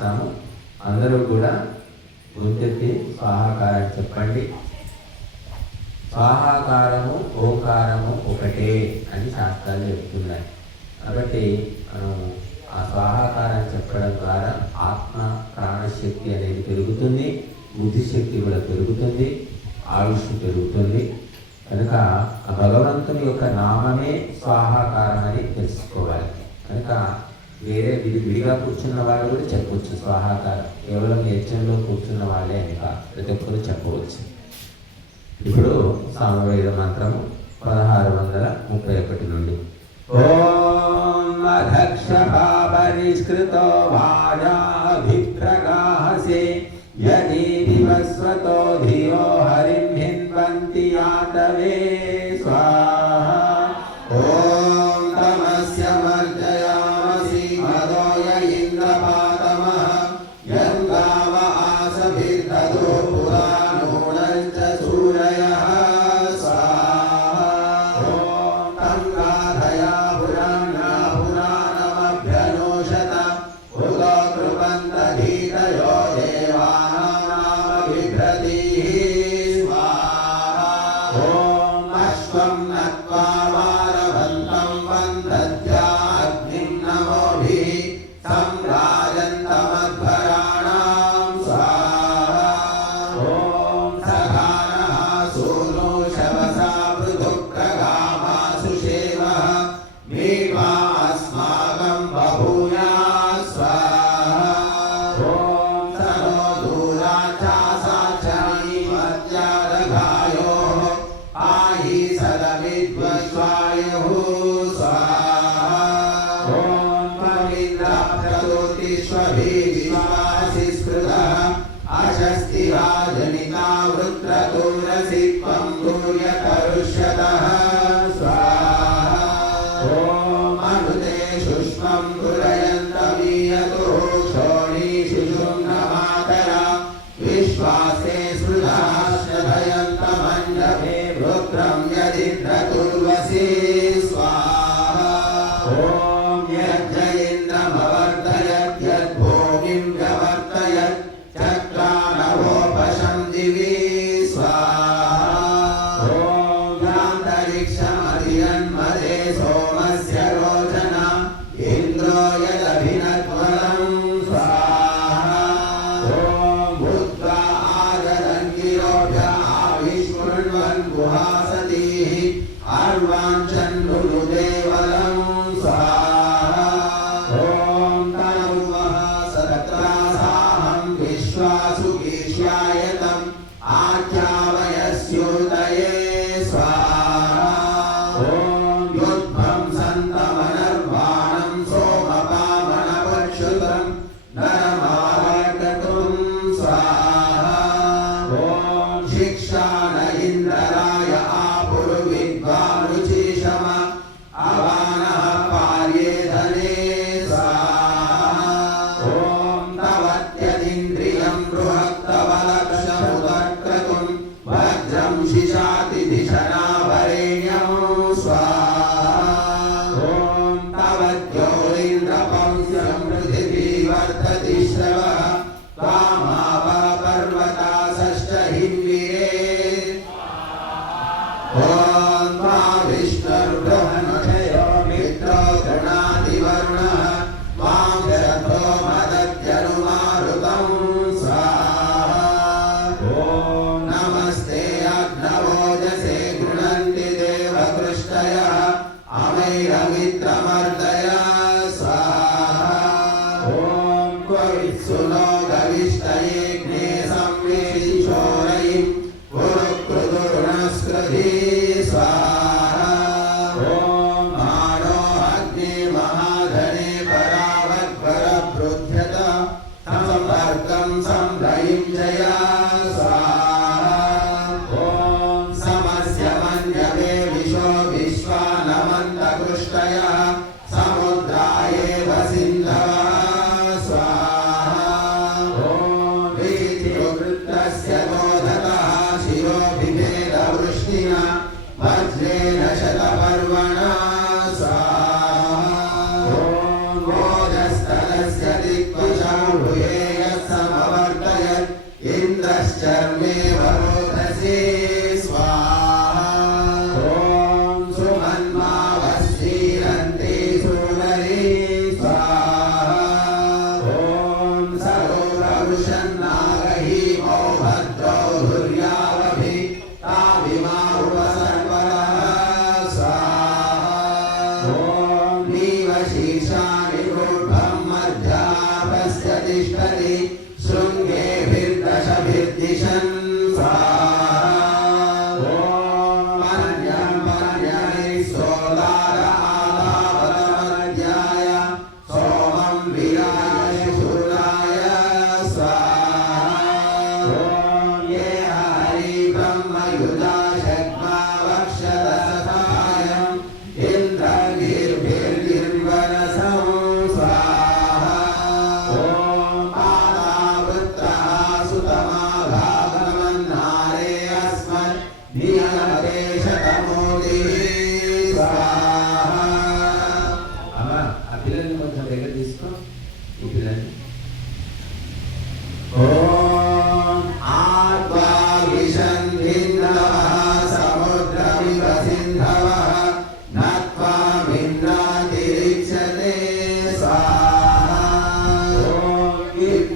ఇస్తాము అందరూ కూడా గుంతెత్తి స్వాహాకారం చెప్పండి. స్వాహాకారము ఓకారము ఒకటే అని శాస్త్రాలు చెప్తున్నాయి. కాబట్టి మనము ఆ స్వాహాకారం చెప్పడం ద్వారా ఆత్మ ప్రాణశక్తి అనేది పెరుగుతుంది బుద్ధిశక్తి కూడా పెరుగుతుంది ఆయుష్ పెరుగుతుంది. కనుక భగవంతుని యొక్క నామమే స్వాహాకారం అని తెలుసు. మీరు మిగిలిన కూర్చున్న వాళ్ళు కూడా చెప్పవచ్చు స్వాహాకారం కేవలం యజ్ఞంలో కూర్చున్న వాళ్ళే అని కాదు ప్రతి ఒక్కరు చెప్పవచ్చు. ఇప్పుడు సామవేద మంత్రము పదహారు వందల ముప్పై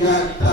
God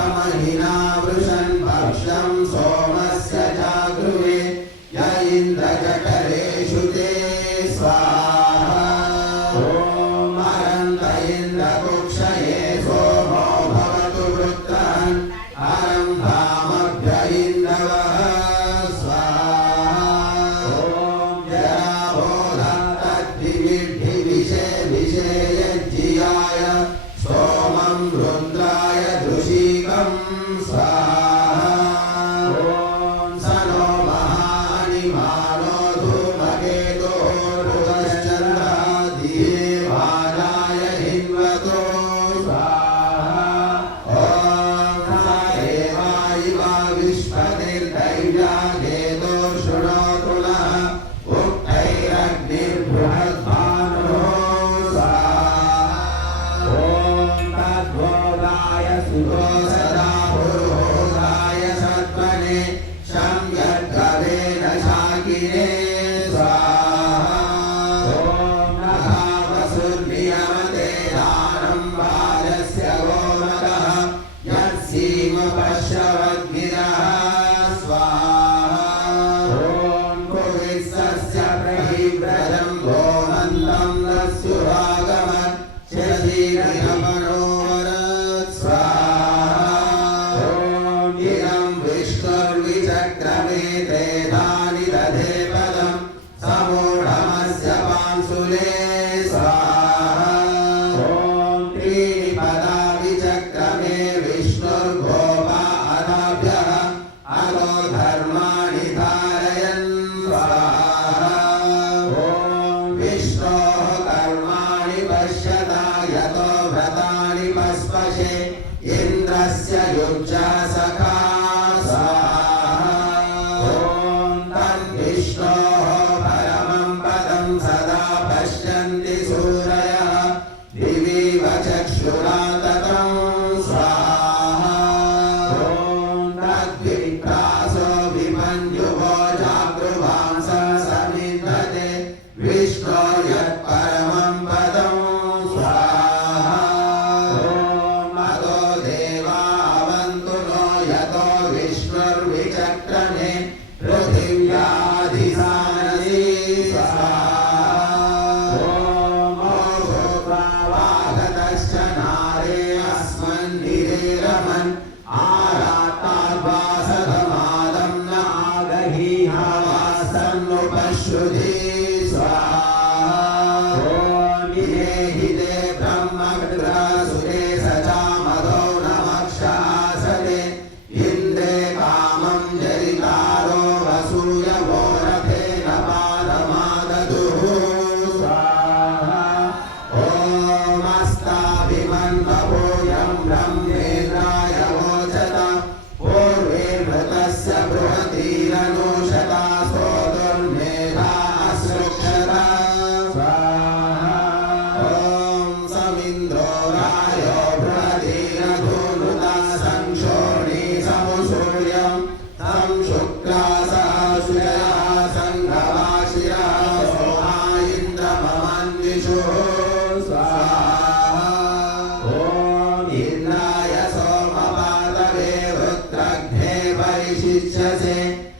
지쳐세.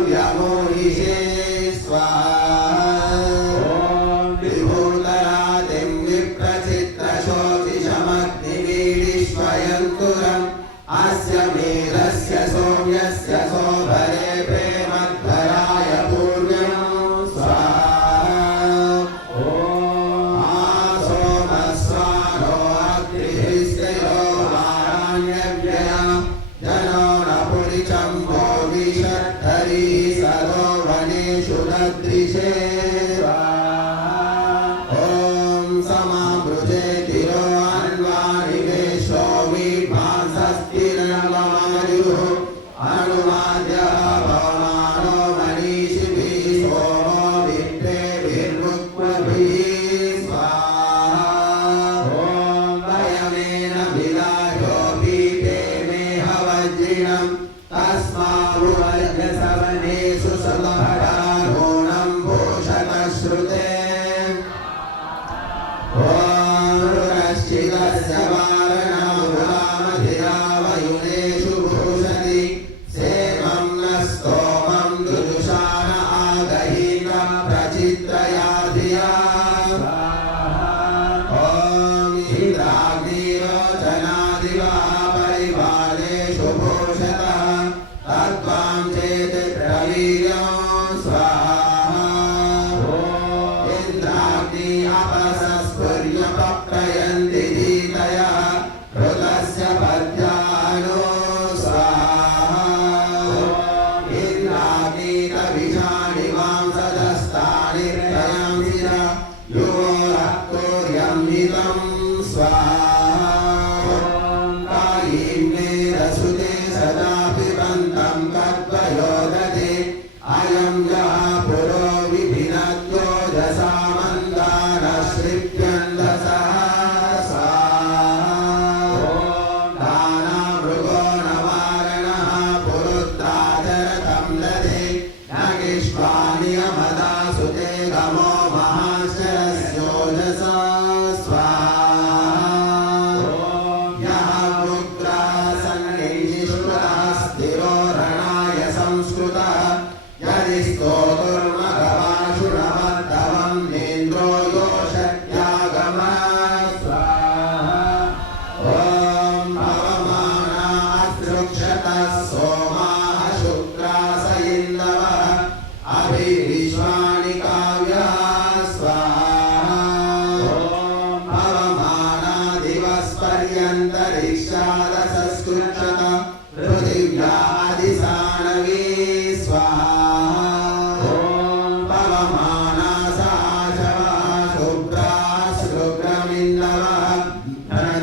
italiano Cristo.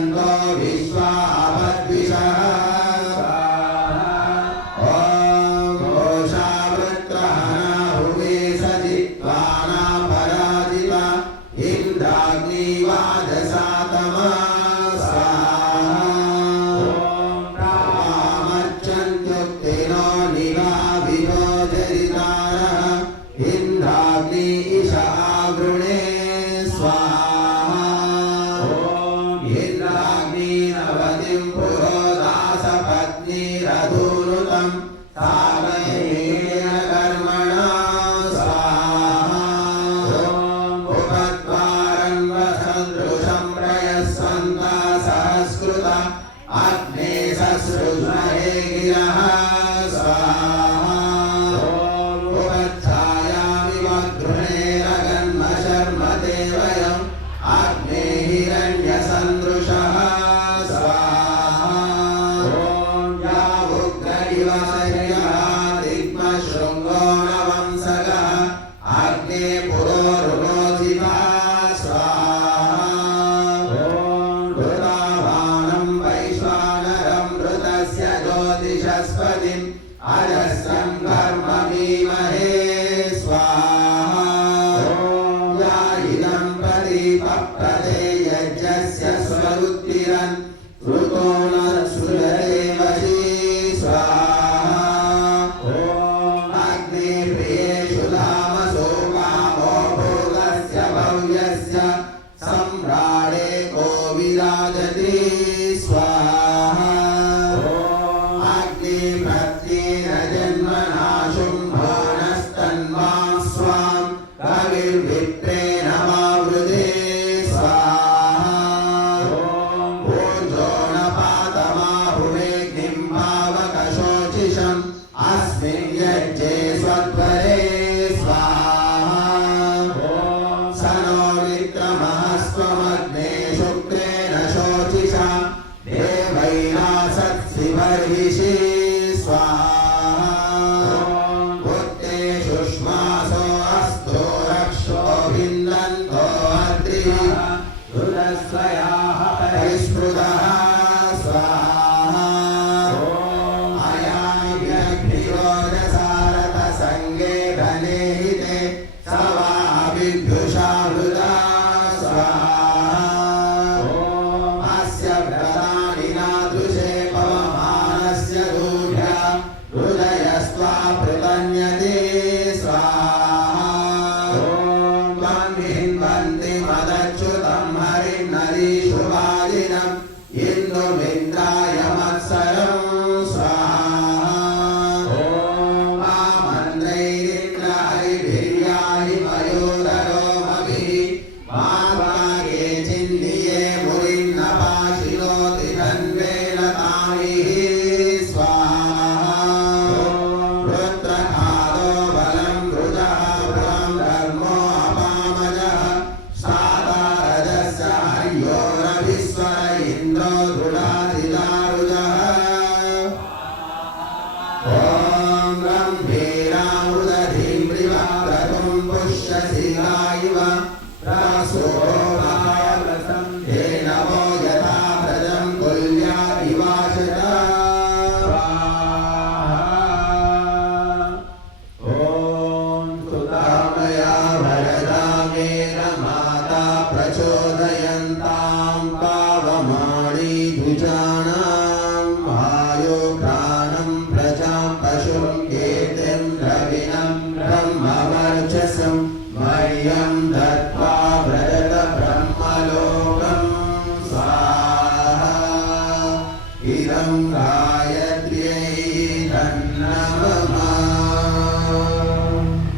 ஆனந்தா விஸ்வ